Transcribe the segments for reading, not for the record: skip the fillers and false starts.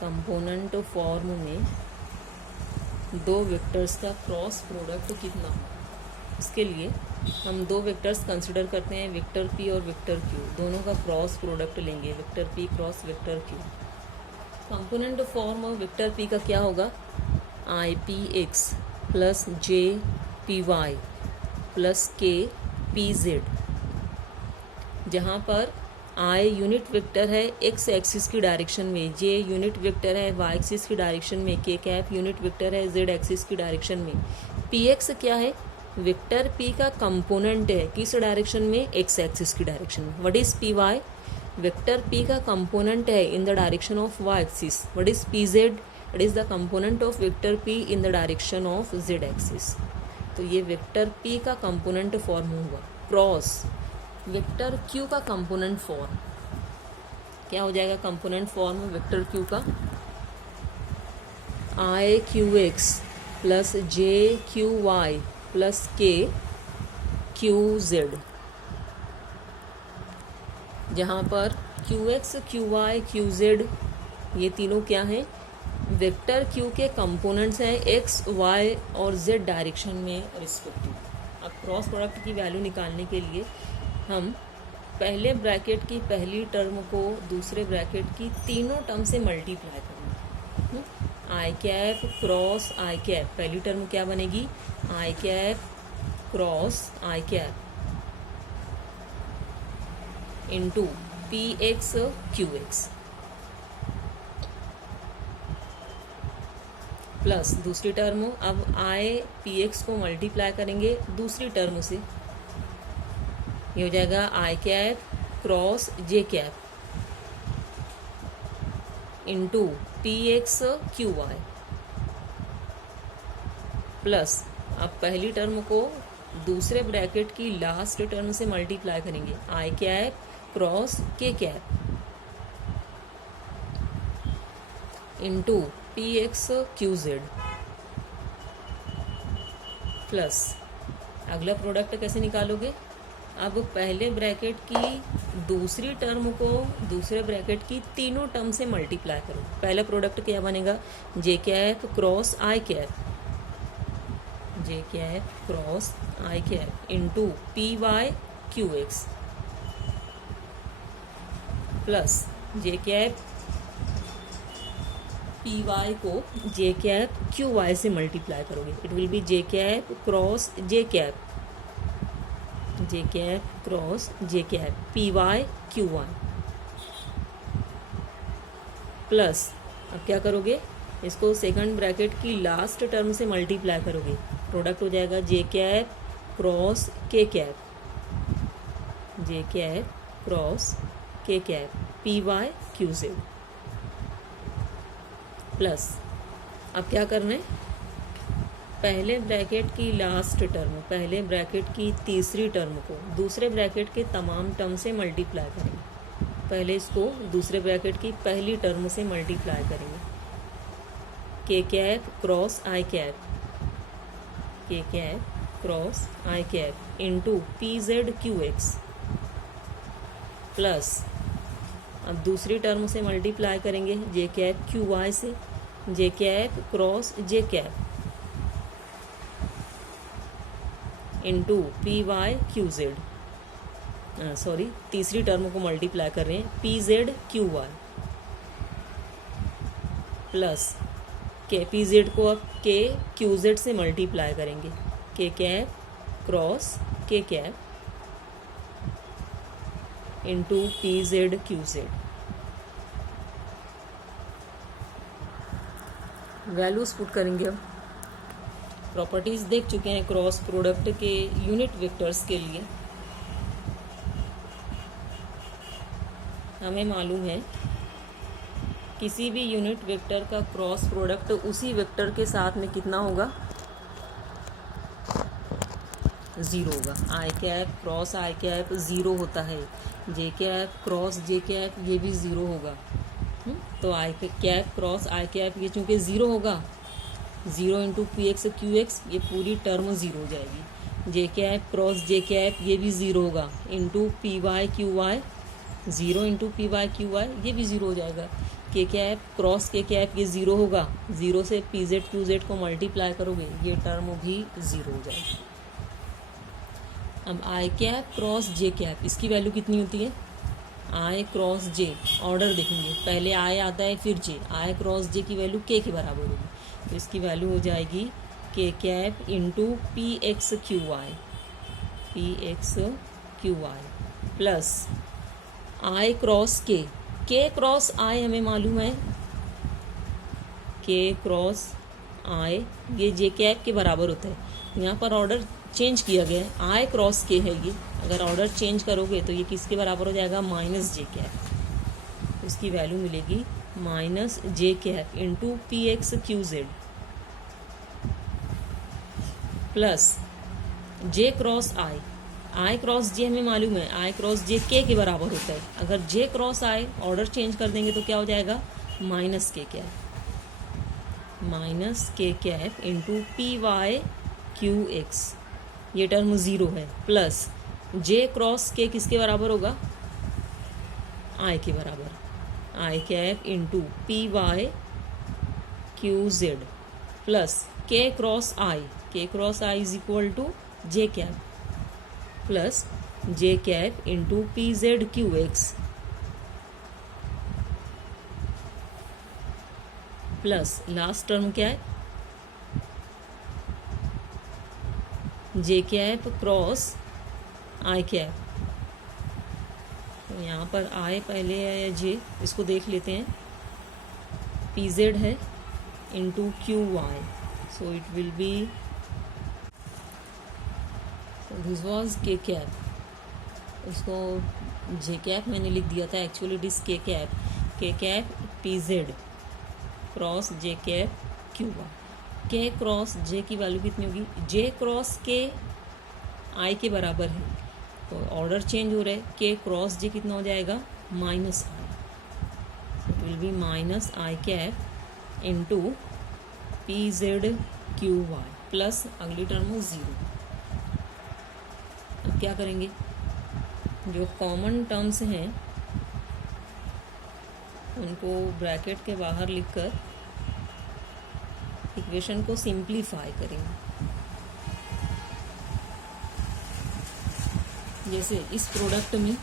Component form में दो vectors का क्रॉस प्रोडक्ट कितना हो, इसके लिए हम दो वेक्टर्स कंसिडर करते हैं, वेक्टर पी और वेक्टर क्यू। दोनों का क्रॉस प्रोडक्ट लेंगे, vector P cross vector Q. Component form of vector P का क्या होगा, I P X plus J P Y plus K P Z, जहाँ पर आई यूनिट वेक्टर है एक्स एक्सिस की डायरेक्शन में, जे यूनिट वेक्टर है वाई एक्सिस की डायरेक्शन में, के कैप यूनिट वेक्टर है जेड एक्सिस की डायरेक्शन में। पी एक्स क्या है, वेक्टर पी का कंपोनेंट है, किस डायरेक्शन में, एक्स एक्सिस की डायरेक्शन में। What is P Y, vector P का कंपोनेंट है in the direction of Y axis. What is P Z, it is the component of vector P in the direction of Z axis. तो ये vector P का component form हुआ। Cross vector Q का component form क्या हो जाएगा, component form vector Q का I Q X plus J Q Y plus K Q Z, जहाँ पर Q X Q Y Q Z ये तीनों क्या हैं, वेक्टर क्यू के कंपोनेंट्स हैं एक्स वाई और जेड डायरेक्शन में रिस्पेक्टिव। अब क्रॉस प्रोडक्ट की वैल्यू निकालने के लिए हम पहले ब्रैकेट की पहली टर्म को दूसरे ब्रैकेट की तीनों टर्म से मल्टीप्लाई करेंगे। I cap cross I cap, पहली टर्म क्या बनेगी, I cap cross I cap into P X Q X, plus दूसरी टर्म, अब आई पी एक्स को मल्टीप्लाई करेंगे दूसरी टर्म से, ये हो जाएगा I cap cross J cap into P X Q Y, plus अब पहली टर्म को दूसरे ब्रैकेट की लास्ट टर्म से मल्टीप्लाई करेंगे, I cap cross K cap into P X Q Z, plus अगला प्रोडक्ट कैसे निकालोगे, अब पहले ब्रैकेट की दूसरी टर्म को दूसरे ब्रैकेट की तीनों टर्म से मल्टीप्लाई करो। पहला प्रोडक्ट क्या बनेगा, J cap cross I cap, J cap cross I cap into P Y Q X, plus J cap P Y को जे कैप क्यू वाई से मल्टीप्लाई करोगे, it will be J cap cross J cap, J cap cross J cap P Y Q Y, plus अब क्या करोगे, इसको second bracket की last term से multiply करोगे, प्रोडक्ट हो जाएगा J cap cross K cap, J cap cross K cap P Y Q Z, plus अब क्या करना है, पहले ब्रैकेट की लास्ट टर्म, पहले ब्रैकेट की तीसरी टर्म को दूसरे ब्रैकेट के तमाम टर्म से मल्टीप्लाई करेंगे। पहले इसको दूसरे ब्रैकेट की पहली टर्म से मल्टीप्लाई करेंगे, K cap cross I cap, K cap cross I cap into P Z Q X, plus अब दूसरी टर्म से मल्टीप्लाई करेंगे जे कैप क्यू वाई से, J cap cross J cap into P Y Q Z, sorry तीसरी term को multiply कर रहे हैं, P Z Q Y, plus K P Z को अब के क्यू जेड से मल्टीप्लाई करेंगे, K cap cross K cap into P Z Q Z. Values put करेंगे। अब प्रॉपर्टीज देख चुके हैं क्रॉस प्रोडक्ट के यूनिट वेक्टर्स के लिए। हमें मालूम है किसी भी यूनिट वेक्टर का क्रॉस प्रोडक्ट उसी वेक्टर के साथ में कितना होगा, 0 होगा। I cap cross I cap 0 होता है, J cap cross J cap ये भी 0 होगा। तो I cap cross I cap ये चूँकि 0 होगा, 0 into P X Q X ये पूरी टर्म 0 हो जाएगी। J cap cross J cap ये भी 0 होगा, into P Y Q Y 0 into P Y Q Y ये भी 0 हो जाएगा। के कैप क्रॉस के कैप ये ज़ीरो होगा, ज़ीरो से पी जेड क्यू जेड को मल्टीप्लाई करोगे ये टर्म भी ज़ीरो हो जाएगी। अब आई कैप क्रॉस जे कैप इसकी वैल्यू कितनी होती है, आई क्रॉस जे, ऑर्डर देखेंगे, पहले आई आता है फिर जे, आई क्रॉस जे की वैल्यू के बराबर होगी, तो इसकी वैल्यू हो जाएगी K cap into P X Q Y, P X Q Y plus I cross K cross I हमें मालूम है, के क्रॉस आई ये जे कैप के बराबर होता है। यहाँ पर ऑर्डर चेंज किया गया है, आई क्रॉस के है ये, अगर ऑर्डर चेंज करोगे तो ये किसके बराबर हो जाएगा, माइनस जे कैप, इसकी वैल्यू मिलेगी minus J cap into P X Q Z plus J cross I cross J हमें मालूम है, आई क्रॉस जे के बराबर होता है, अगर J cross I order change कर देंगे तो क्या हो जाएगा, minus K cap into P Y Q X, ये टर्म ज़ीरो है, प्लस जे क्रॉस के किसके बराबर होगा, आई के बराबर, I cap into P Y Q Z plus K cross I is equal to J cap plus J cap into P Z Q X plus last term क्या है, J cap cross I cap, तो यहाँ पर आई पहले है या जे, इसको देख लेते हैं, पी जेड है into Q Y, so it will be, this was K cap, उसको जे कैप मैंने लिख दिया था, actually it is K cap P Z cross J cap Q Y, K cross J की वैल्यू कितनी होगी, जे cross के आई के बराबर है, तो ऑर्डर चेंज हो रहा है, के क्रॉस जे कितना हो जाएगा, minus I, it will be minus I cap into P Z Q Y plus अगली टर्म हो ज़ीरो। अब क्या करेंगे, जो कॉमन टर्म्स हैं उनको ब्रैकेट के बाहर लिखकर इक्वेशन को सिंप्लीफाई करेंगे। जैसे इस प्रोडक्ट में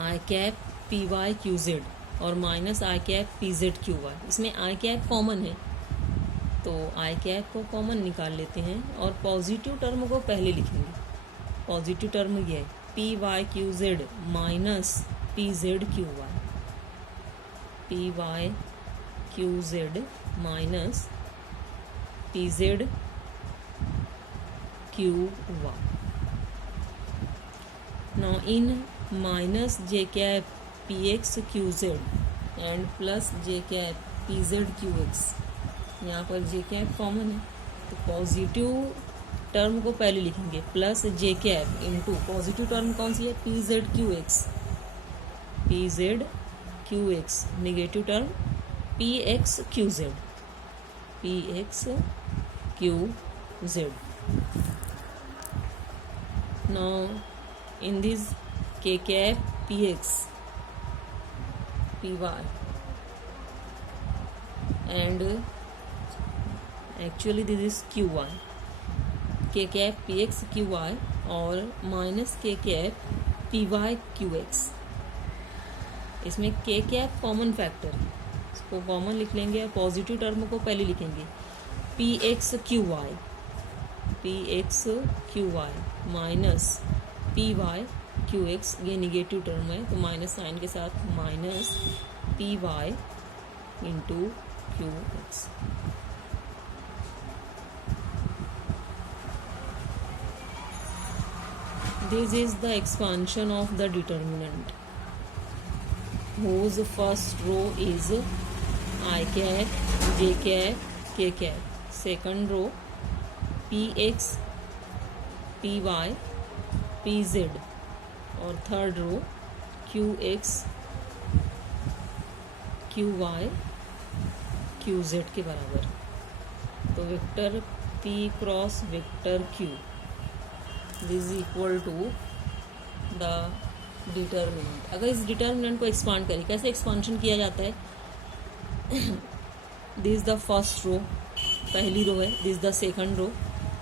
I cap P Y Q Z और minus I cap P Z Q Y, इसमें आई कैप कॉमन है तो आई कैप को कॉमन निकाल लेते हैं और पॉजिटिव टर्म को पहले लिखेंगे। पॉजिटिव टर्म ये है P Y Q Z minus P Z Q Y, P Y Q Z minus P Z Q Y. Now in minus j cap px qz and plus j cap pz qx, यहाँ पर j cap common है तो positive term को पहले लिखेंगे plus j cap into positive term कौन सी है, pz qx, negative term px qz। Now in this k cap px py and actually this is qy, k cap px qy और minus k cap py qx, इसमें k cap common factor है, इसको common लिख लेंगे और positive term को पहले लिखेंगे px qy minus P Y Q X, ये निगेटिव टर्म है तो माइनस साइन के साथ minus P Y into Q X. This is the expansion of the determinant whose first row is I cap, J cap, K cap, second row Px, Py, Pz और third row Qx, Qy, Qz के बराबर। तो vector P cross vector Q this is equal to the determinant. अगर इस determinant को expand करें, कैसे expansion किया जाता है, this is the first row, पहली रो है, this the second row,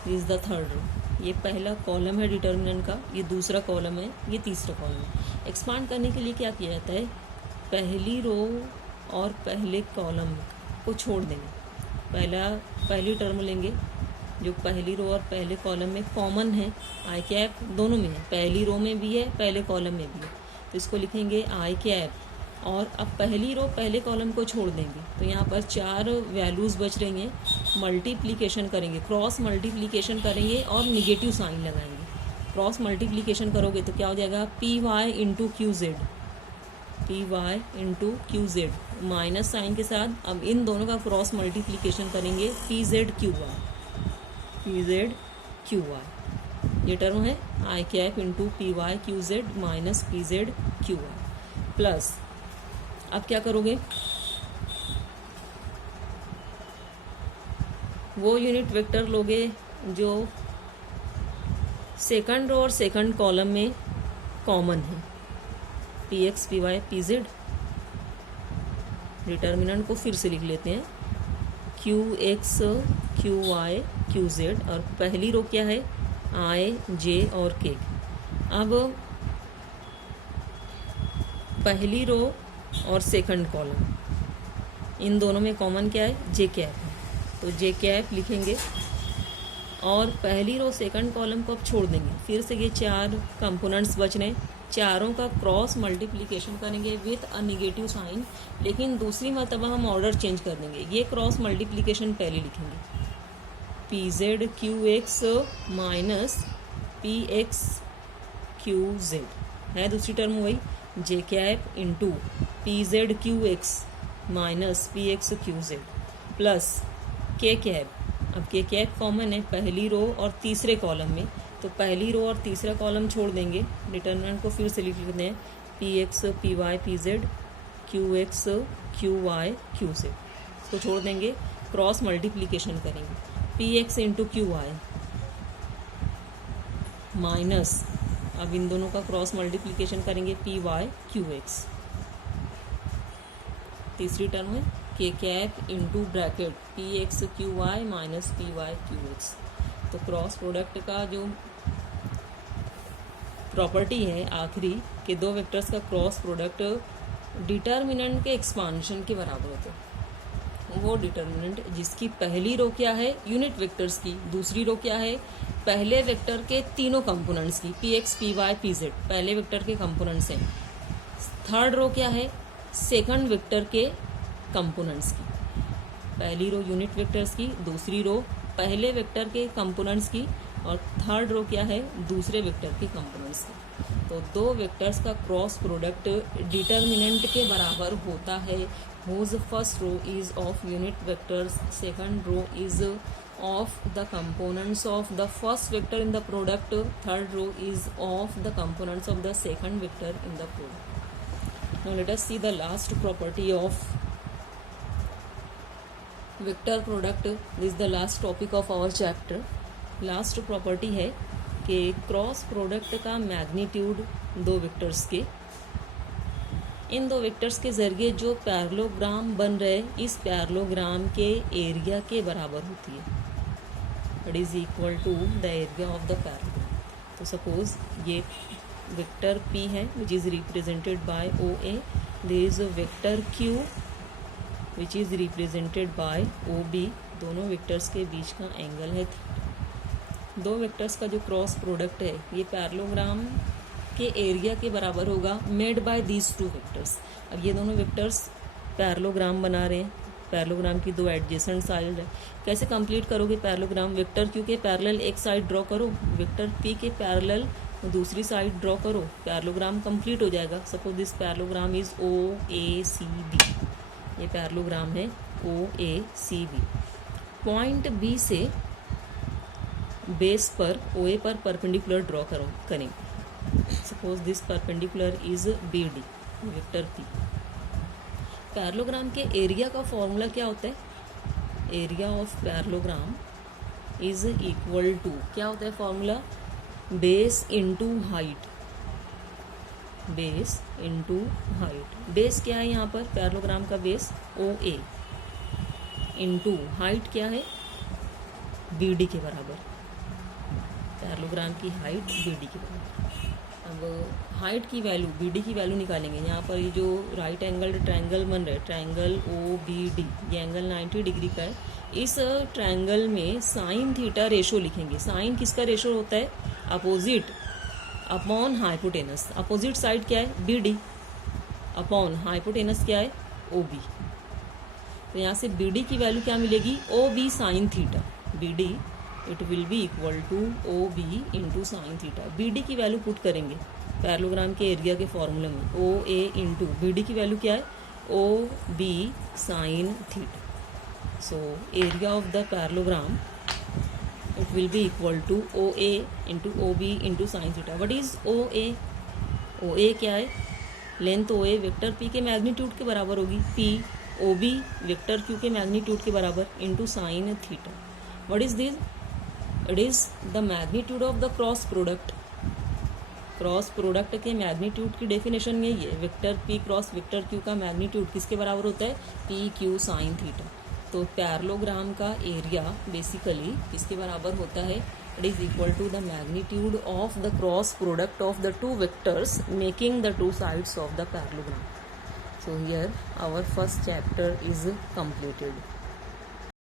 this the third row. ये पहला कॉलम है डिटर्मिनेंट का, ये दूसरा कॉलम है, ये तीसरा कॉलम है। एक्सपांड करने के लिए क्या किया जाता है, पहली रो और पहले कॉलम को छोड़ देंगे। पहली टर्म लेंगे जो पहली रो और पहले कॉलम में कॉमन है, आई कैप दोनों में है, पहली रो में भी है, पहले कॉलम में भी है, तो इसको लिखेंगे आई कैप। और अब पहली रो पहले कॉलम को छोड़ देंगे, तो यहाँ पर 4 वैल्यूज़ बच रही हैं। मल्टीप्लिकेशन करेंगे, क्रॉस मल्टीप्लिकेशन करेंगे और निगेटिव साइन लगाएंगे। क्रॉस मल्टीप्लिकेशन करोगे तो क्या हो जाएगा, P Y into Q Z, P Y into Q Z, minus sign के साथ। अब इन दोनों का क्रॉस मल्टीप्लिकेशन करेंगे, P Z Q Y, P Z Q Y, ये टर्म है I cap into P Y Q Z minus P Z Q Y plus. अब क्या करोगे, वो यूनिट वेक्टर लोगे जो सेकंड रो और सेकंड कॉलम में कॉमन है, P X P Y P Z. Determinant को फिर से लिख लेते हैं, Q X Q Y Q Z, और पहली रो क्या है, आई जे और के। अब पहली रो और सेकंड कॉलम, इन दोनों में कॉमन क्या है, जे कैप है, तो जे कैप लिखेंगे। और पहली रो सेकंड कॉलम को अब छोड़ देंगे, फिर से ये 4 कंपोनेंट्स बच रहे हैं, चारों का क्रॉस मल्टीप्लिकेशन करेंगे विथ अ निगेटिव साइन, लेकिन दूसरी मरतबा हम ऑर्डर चेंज कर देंगे। ये क्रॉस मल्टीप्लिकेशन पहले लिखेंगे, P Z Q X minus P X Q Z है, दूसरी टर्म वही J cap into P Z Q X minus P X Q Z plus K cap. अब के कैप कॉमन है पहली रो और तीसरे कॉलम में, तो पहली रो और तीसरा कॉलम छोड़ देंगे। डिटर्मिनेंट को फिर से लिख लेते हैं, P X P Y P Z Q X Q Y Q Z, इसको छोड़ देंगे, क्रॉस मल्टीप्लिकेशन करेंगे, P X into Q Y minus, अब इन दोनों का क्रॉस मल्टीप्लिकेशन करेंगे, पी वाई क्यू एक्स। तीसरी टर्म है K cap into bracket P X Q Y minus P Y Q X. तो क्रॉस प्रोडक्ट का जो प्रॉपर्टी है आखिरी कि दो वेक्टर्स का क्रॉस प्रोडक्ट डिटर्मिनेंट के एक्सपांशन के बराबर होते हैं। वो डिटर्मिनेंट जिसकी पहली रो क्या है, यूनिट वेक्टर्स की, दूसरी रो क्या है, पहले वेक्टर के तीनों कंपोनेंट्स की, P X P Y P Z पहले वेक्टर के कंपोनेंट्स हैं। थर्ड रो क्या है, सेकंड वेक्टर के कंपोनेंट्स की, पहली रो यूनिट वेक्टर्स की, दूसरी रो पहले वेक्टर के कंपोनेंट्स की, और थर्ड रो क्या है, दूसरे वेक्टर के कंपोनेंट्स की। तो दो वेक्टर्स का क्रॉस प्रोडक्ट डिटर्मिनेंट के बराबर होता है, whose first row is of unit vectors, second row is of the components of the first vector in the product, third row is of the components of the second vector in the product. Now let us see the last property of vector product. This is the last topic of our chapter. Last property है कि cross product का magnitude दो vectors के, इन दो vectors के ज़रिए जो parallelogram बन रहे, इस पैरेललोग्राम के एरिया के बराबर होती है। It is equal to the area of the parallelogram. तो सपोज ये वेक्टर P है which is represented by OA, there is a vector Q which is represented by OB, दोनों वेक्टर्स के बीच का एंगल है। दो वेक्टर्स का जो क्रॉस प्रोडक्ट है ये पैरेललोग्राम के एरिया के बराबर होगा made by these two vectors. अब ये दोनों वेक्टर्स पैरेललोग्राम बना रहे हैं, पैरेललोग्राम की दो एडजेसेंट साइड है। कैसे कंप्लीट करोगे पैरेललोग्राम, वेक्टर क्यू के पैरेलल एक साइड ड्रॉ करो, वेक्टर पी के पैरेलल दूसरी साइड ड्रॉ करो, पैरेललोग्राम कंप्लीट हो जाएगा। Suppose this parallelogram is OACB, ये पैरेललोग्राम है OACB। पॉइंट बी से बेस पर OA पर परपेंडिकुलर ड्रॉ करेंगे। Suppose this perpendicular is BD, vector P। Parallelogram के एरिया का फॉर्मूला क्या होता है, area of parallelogram is equal to, क्या होता है formula, base into height, base into height. Base क्या है यहाँ पर, पैरेललोग्राम का बेस OA इंटू हाइट क्या है, BD के बराबर। पैरेललोग्राम की हाइट BD के बराबर। अब हाइट की वैल्यू, BD की वैल्यू निकालेंगे। यहाँ पर ये जो राइट एंगल ट्रायंगल बन रहा है, ट्रायंगल OBD, ये एंगल 90 डिग्री का है। इस ट्रायंगल में साइन थीटा रेशो लिखेंगे। साइन किसका रेशो होता है, opposite upon hypotenuse. Opposite side क्या है, BD, अपॉन हाइपोटेनस क्या है, OB। तो यहाँ से BD की वैल्यू क्या मिलेगी, OB sine theta. BD it will be equal to OB into sine theta. BD की वैल्यू पुट करेंगे पैरेललोग्राम के एरिया के फॉर्मूले में, OA इंटू BD की वैल्यू क्या है, OB sine theta. So area of the parallelogram it will be equal to OA into OB into sin theta. What is OA? OA क्या है, लेंथ OA वेक्टर P के magnitude के बराबर होगी, P OB vector Q के magnitude के बराबर into sine theta. What is this? It is the magnitude of the cross product. Cross product के मैग्नीट्यूड की डेफिनेशन यही है, vector P cross vector Q का मैग्नीट्यूड किसके बराबर होता है, PQ साइन थीटा। तो पैरेललोग्राम का एरिया बेसिकली किसके बराबर होता है, it is equal to the magnitude of the cross product of the two vectors making the two sides of the parallelogram. So here our first chapter is completed.